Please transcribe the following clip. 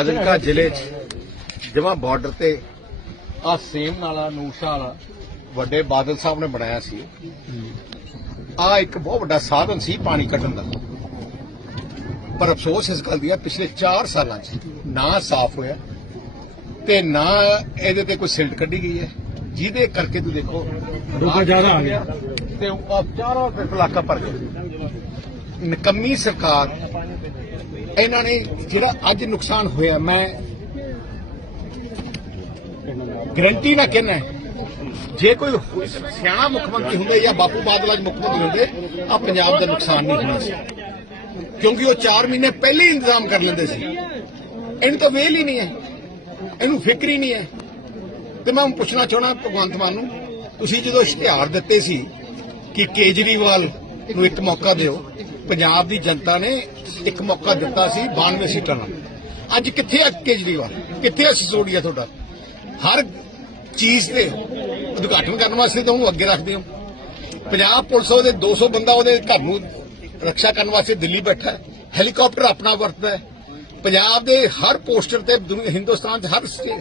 ਫਾਜ਼ਿਲਕਾ ਜ਼ਿਲ੍ਹੇ 'ਚ ਜਮਾ ਬਾਰਡਰ ਤੇ ਆ ਸੇਮ ਨਾਲਾ ਨੂਸ਼ਾ ਵਾਲਾ ਵੱਡੇ ਬਾਦਲ ਸਾਹਿਬ ਨੇ ਬਣਾਇਆ ਸੀ। ਆ ਇੱਕ ਬਹੁਤ ਵੱਡਾ ਸਾਧਨ ਸੀ ਪਾਣੀ ਕੱਢਣ ਦਾ। ਪਰ ਅਫਸੋਸ ਇਸ ਗੱਲ ਦੀ ਹੈ ਪਿਛਲੇ 4 ਸਾਲਾਂ 'ਚ ਨਾ ਸਾਫ਼ ਹੋਇਆ ਤੇ ਨਾ ਇਹਦੇ ਤੇ ਕੋਈ ਸਿਲਟ ਕੱਢੀ ਗਈ ਹੈ। ਜਿਹਦੇ ਕਰਕੇ ਤੂੰ ਦੇਖੋ ਰੁਕਾ ਜ਼ਿਆਦਾ ਆ ਗਿਆ। ਤੇ ਉਹ ਚਾਰੋਂ ਇਲਾਕਾ ਭਰ ਗਿਆ। ਨਕੰਮੀ ਸਰਕਾਰ ਇਹਨਾਂ ਨੇ ਜਿਹੜਾ ਅੱਜ ਨੁਕਸਾਨ ਹੋਇਆ, ਮੈਂ ਗਰੰਟੀ ਨਾ ਕਹਿਣਾ ਜੇ ਕੋਈ ਸਿਆਣਾ ਮੁੱਖ ਮੰਤਰੀ ਹੁੰਦੇ ਜਾਂ ਬਾਪੂ ਬਾਦਲ ਅੱਜ ਮੁੱਖ ਮੰਤਰੀ ਹੁੰਦੇ ਆ ਪੰਜਾਬ ਦਾ ਨੁਕਸਾਨ ਨਹੀਂ ਹੋਣਾ ਸੀ। ਕਿਉਂਕਿ ਉਹ 4 ਮਹੀਨੇ ਪਹਿਲੇ ਹੀ ਇੰਤਜ਼ਾਮ ਕਰ ਲੈਂਦੇ ਸੀ। ਇਹਨੂੰ ਤਾਂ ਵੇਲ ਹੀ ਨਹੀਂ ਹੈ। ਇਹਨੂੰ ਫਿਕਰ ਹੀ ਨਹੀਂ ਹੈ। ਤੇ ਮੈਂ ਹੁਣ ਪੁੱਛਣਾ ਚਾਹਣਾ ਭਗਵੰਤ ਮਾਨ ਨੂੰ, ਤੁਸੀਂ ਜਦੋਂ ਇਸ਼ਤਿਹਾਰ ਦਿੱਤੇ ਸੀ ਕਿ ਕੇਜਰੀਵਾਲ ਨੂੰ ਇੱਕ ਮੌਕਾ ਦਿਓ, ਪੰਜਾਬ ਦੀ ਜਨਤਾ ਨੇ ਇੱਕ ਮੌਕਾ ਦਿੱਤਾ ਸੀ 92 ਸੀਟਾਂ ਨਾਲ। ਅੱਜ ਕਿੱਥੇ ਆ ਕੇਜਰੀਵਾਲ? ਕਿੱਥੇ ਆ ਸਿਸੋੜੀਆ ਤੁਹਾਡਾ? ਹਰ ਚੀਜ਼ ਤੇ ਉਦਘਾਟਨ ਕਰਨ ਵਾਸਤੇ ਤਾਂ ਉਹਨੂੰ ਅੱਗੇ ਰੱਖਦੇ ਹੋ। ਪੰਜਾਬ ਪੁਲਿਸ ਉਹਦੇ 200 ਬੰਦਾ ਉਹਦੇ ਘਰ ਨੂੰ ਰੱਖਿਆ ਕਰਨ ਵਾਸਤੇ ਦਿੱਲੀ ਬੈਠਾ ਹੈਲੀਕਾਪਟਰ ਆਪਣਾ ਵਰਤਦਾ ਹੈ। ਪੰਜਾਬ ਦੇ ਹਰ ਪੋਸਟਰ ਤੇ ਹਿੰਦੁਸਤਾਨ 'ਚ ਹਰ ਸਟੇ-